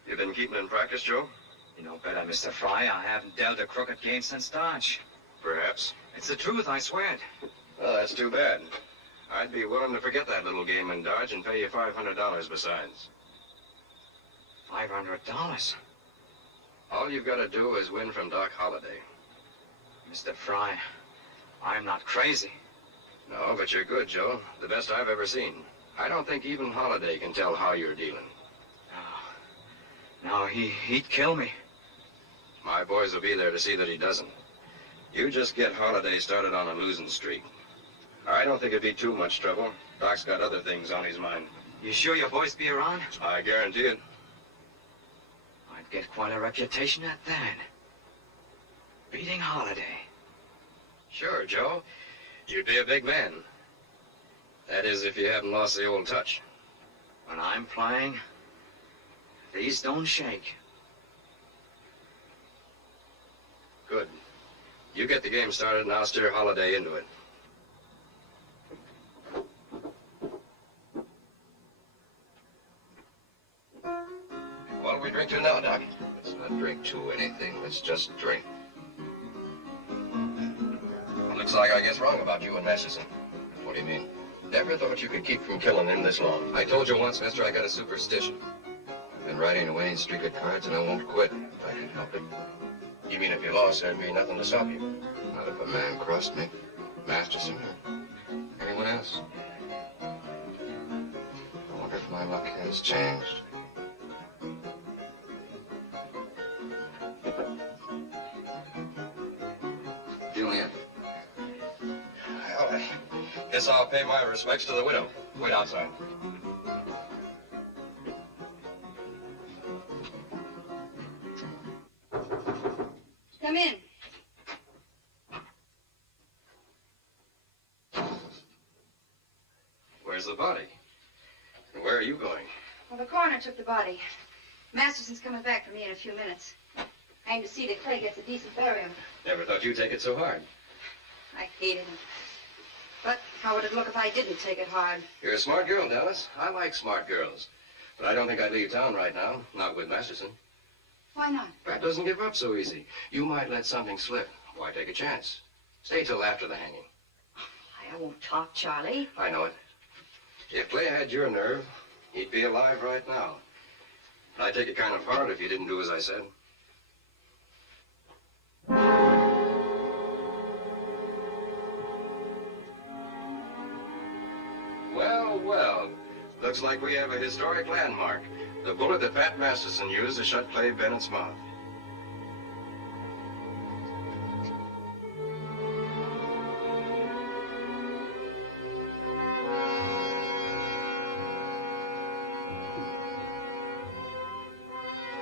You've been keeping in practice, Joe? You know better, Mr. Fry. I haven't dealt a crooked game since Dodge. Perhaps. It's the truth, I swear it. Well, that's too bad. I'd be willing to forget that little game in Dodge and pay you $500 besides. $500? All you've got to do is win from Doc Holliday. Mr. Fry, I'm not crazy. No, but you're good, Joe. The best I've ever seen. I don't think even Holliday can tell how you're dealing. No, he'd kill me. My boys will be there to see that he doesn't. You just get Holliday started on a losing streak. I don't think it'd be too much trouble. Doc's got other things on his mind. You sure your boys be around? I guarantee it. I'd get quite a reputation at that. Beating Holliday. Sure, Joe. You'd be a big man. That is, if you haven't lost the old touch. When I'm playing, these don't shake. Good. You get the game started and I'll steer Holliday into it. What'll we drink to now, Doc? Let's not drink to anything. Let's just drink. Looks like I guess wrong about you and Masterson. What do you mean? Never thought you could keep from killing him this long. I told you once, mister, I got a superstition. I've been riding a winning streak at cards and I won't quit if I can help it. You mean if you lost, there'd be nothing to stop you? Not if a man crossed me. Masterson or anyone else. I wonder if my luck has changed. Julian. Well, I guess I'll pay my respects to the widow. Wait outside. Come in. Where's the body? And where are you going? Well, the coroner took the body. Masterson's coming back for me in a few minutes. I aim to see that Clay gets a decent burial. Never thought you'd take it so hard. I hated him. But how would it look if I didn't take it hard? You're a smart girl, Dallas. I like smart girls. But I don't think I'd leave town right now, not with Masterson. Why not? Brad doesn't give up so easy. You might let something slip. Why take a chance? Stay till after the hanging. I won't talk, Charlie. I know it. If Clay had your nerve, he'd be alive right now. I'd take it kind of hard if you didn't do as I said. Well, well. Looks like we have a historic landmark. The bullet that Pat Masterson used to shut Clay Bennett's mouth.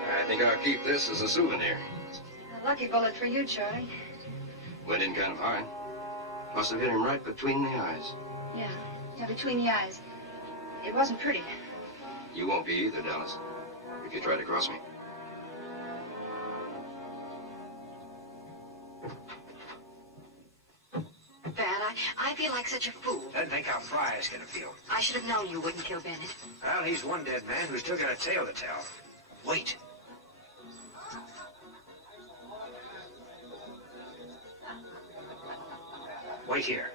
I think I'll keep this as a souvenir. A lucky bullet for you, Charlie. Went in kind of hard. Must have hit him right between the eyes. Yeah, between the eyes. It wasn't pretty. You won't be either, Dallas, if you try to cross me. Dad, I feel like such a fool. Doesn't think how Fry is gonna feel. I should have known you wouldn't kill Bennett. Well, he's one dead man who's still got a tale to tell. Wait. Wait here.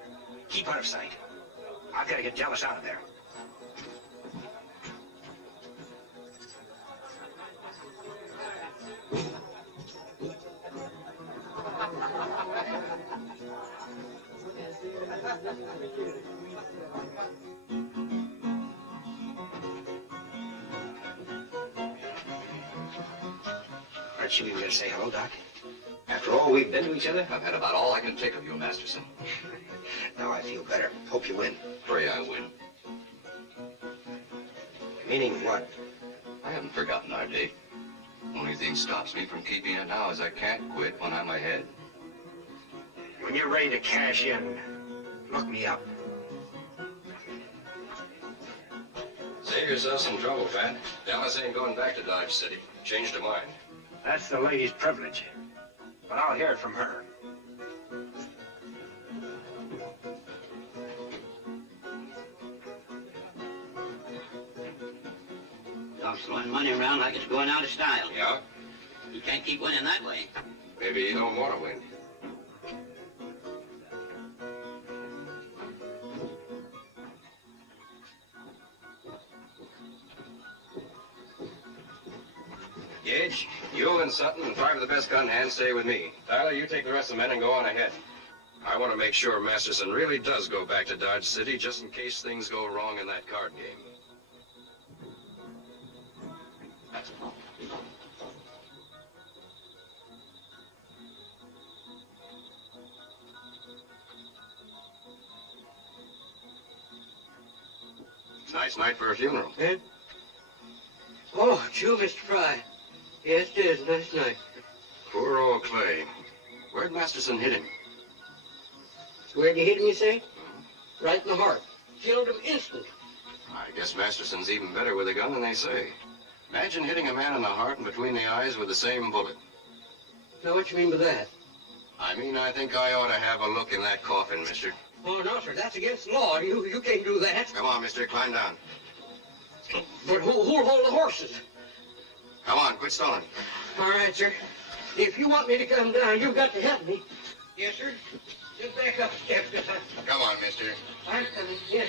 Keep out of sight. I've got to get Dallas out of there. Aren't you even going to say hello, Doc? After all we've been to each other? I've had about all I can take of you, Masterson. Now I feel better. Hope you win. Pray I win. Meaning what? I haven't forgotten our date. Only thing stops me from keeping it now is I can't quit when I'm ahead. When you're ready to cash in, Look me up. Save yourself some trouble, Pat. Dallas ain't going back to Dodge City. Changed her mind. That's the lady's privilege. But I'll hear it from her. Doc's throwing money around like it's going out of style. Yeah? You can't keep winning that way. Maybe you don't want to win. Gage, you and Sutton and 5 of the best gun hands stay with me. Tyler, you take the rest of the men and go on ahead. I want to make sure Masterson really does go back to Dodge City just in case things go wrong in that card game. Nice night for a funeral. Eh? Oh, true, Mr. Fry. Yes, it is. Nice night. Poor old Clay. Where'd Masterson hit him? Where'd he hit him, you say? Right in the heart. Killed him instant. I guess Masterson's even better with a gun than they say. Imagine hitting a man in the heart and between the eyes with the same bullet. Now, what you mean by that? I mean, I think I ought to have a look in that coffin, mister. Oh, no, sir. That's against the law. You can't do that. Come on, mister. Climb down. But who'll hold the horses? Come on, quit stalling. All right, sir. If you want me to come down, you've got to help me. Yes, sir. Just back up a step. Come on, mister. I'm coming. Yes.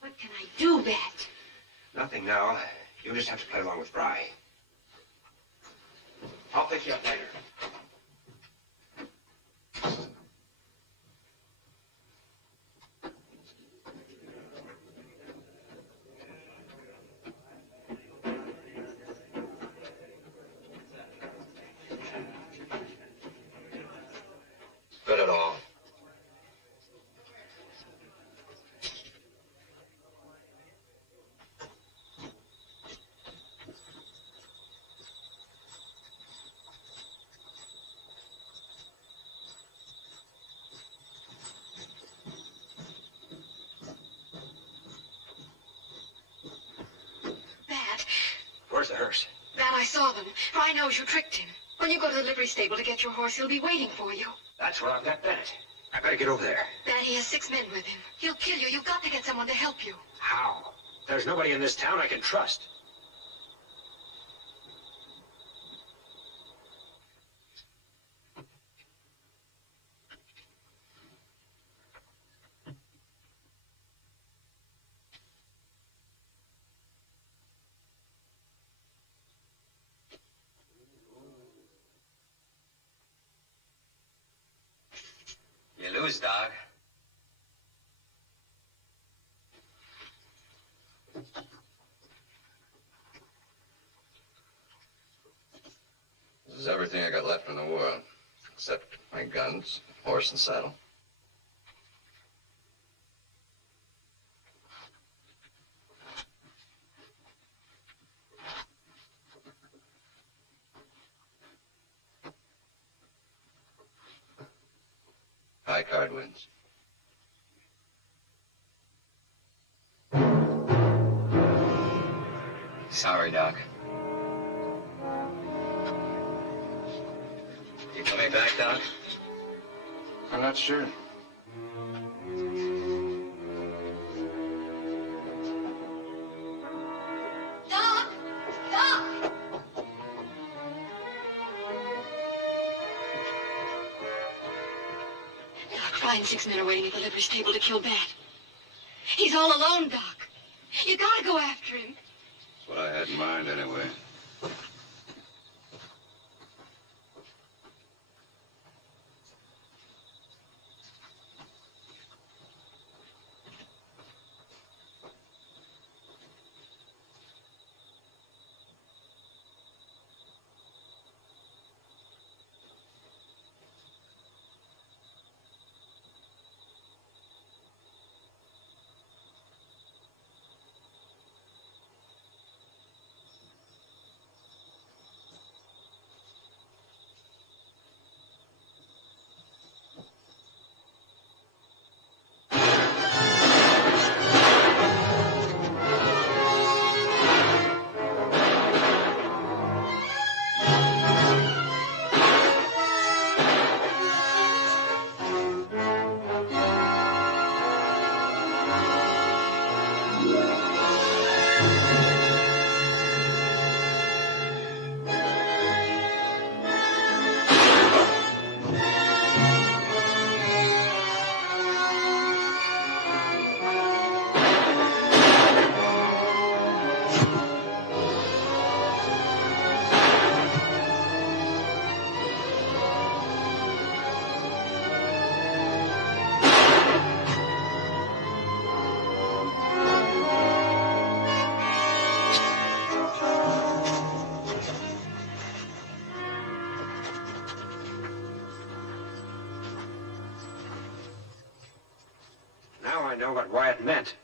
What can I do, Bat? Nothing now. You'll just have to play along with Fry. I'll pick you up later. Fit it all. Bat. Where's the hearse? Bat, I saw them. Fry knows you tricked him. When you go to the livery stable to get your horse, he'll be waiting for you. That's where I've got Bennett. I better get over there. Bat, he has 6 men with him. He'll kill you. You've got to get someone to help you. How? There's nobody in this town I can trust. You lose, dog. This is everything I got left in the world, except my guns, horse, and saddle. High card wins. Sorry, Doc. You coming back, Doc? I'm not sure. Doc! Doc! Doc, Fry and 6 men are waiting at the livery stable to kill Bat. He's all alone, Doc. You gotta go after him. That's what I had in mind, anyway. know what Wyatt meant.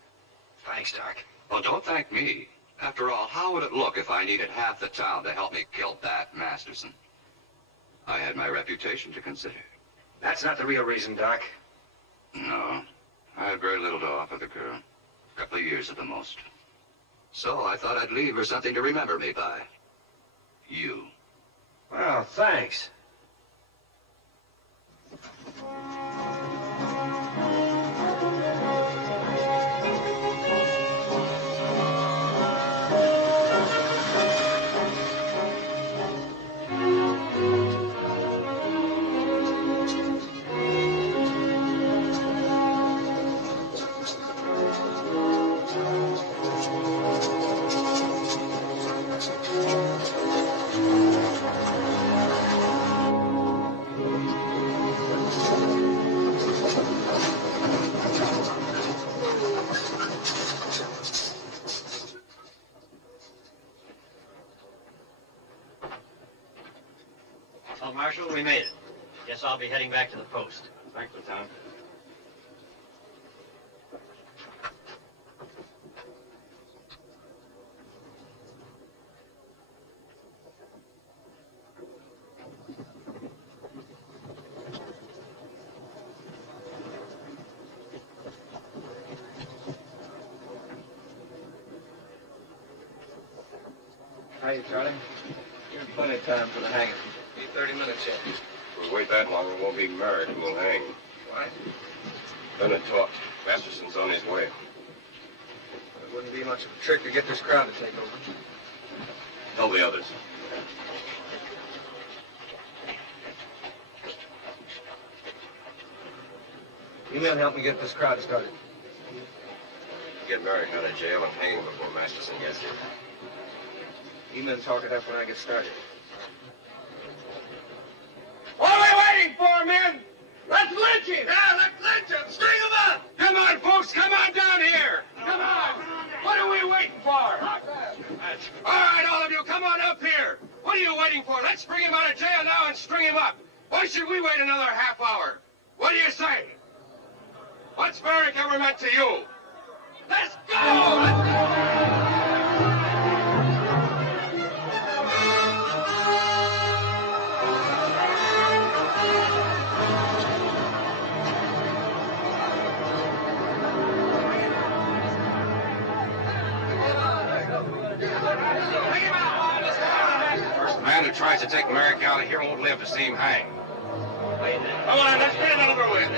Thanks, Doc. Well, don't thank me. After all, how would it look if I needed half the town to help me kill that Masterson? I had my reputation to consider. That's not the real reason, Doc. No. I had very little to offer the girl. A couple of years at the most. So I thought I'd leave her something to remember me by. You. Well, thanks. Well, Marshal, we made it. Guess I'll be heading back to the post. Thanks, Lieutenant. Hiya, Charlie. Give me plenty of time for the hanging. Need 30 minutes yet. If we wait that long, we won't be married and we'll hang. Why? Bennett talked. Masterson's on his way. It wouldn't be much of a trick to get this crowd to take over. Tell the others. You men help me get this crowd started. Get Merrick out of jail and hang him before Masterson gets here. You men talk it up when I get started. What are we waiting for, men? Let's lynch him! Yeah, let's lynch him! String him up! Come on, folks, come on down here! Come on! What are we waiting for? All right, all of you, come on up here! What are you waiting for? Let's bring him out of jail now and string him up! Why should we wait another half hour? What do you say? What's Merrick ever meant to you? Let's go! Let's go! Man who tries to take Merrick out of here won't live to see him hang. Come on, let's get it over with.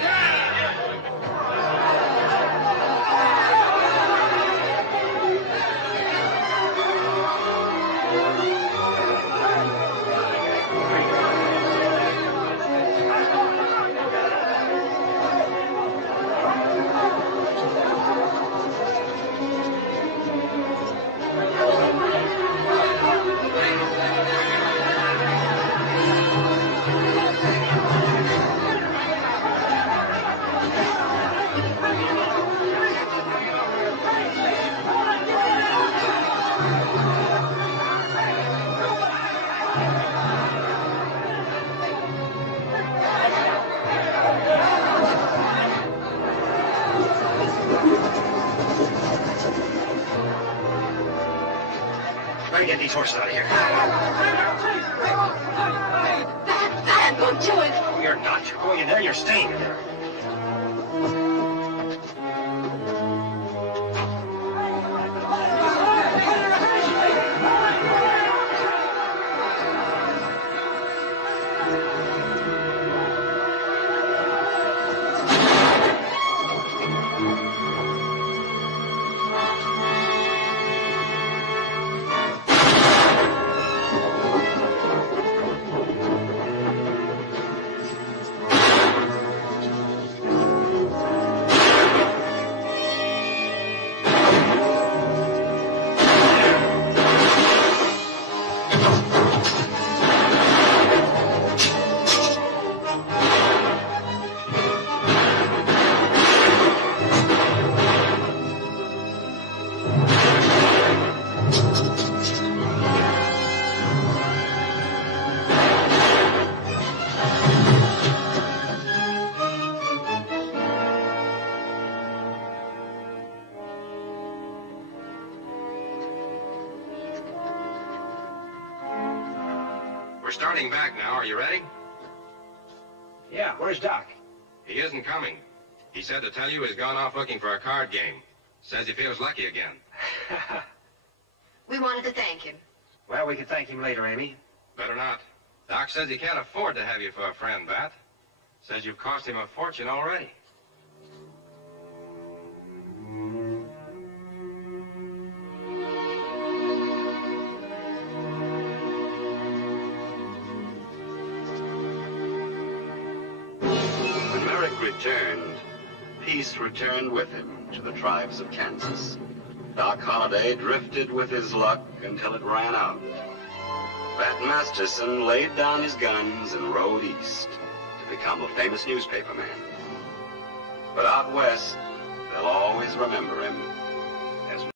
Get these horses out of here. I'm going to do it. No, you're not. You're going in there. You're staying in there. starting back now. Are you ready? Yeah, where's Doc? He isn't coming. He said to tell you he's gone off looking for a card game. Says he feels lucky again. We wanted to thank him. Well, we can thank him later, Amy. Better not. Doc says he can't afford to have you for a friend, Bat. Says you've cost him a fortune already. When Merrick returned, peace returned with him to the tribes of Kansas. Doc Holliday drifted with his luck until it ran out. Bat Masterson laid down his guns and rode east to become a famous newspaper man. But out west, they'll always remember him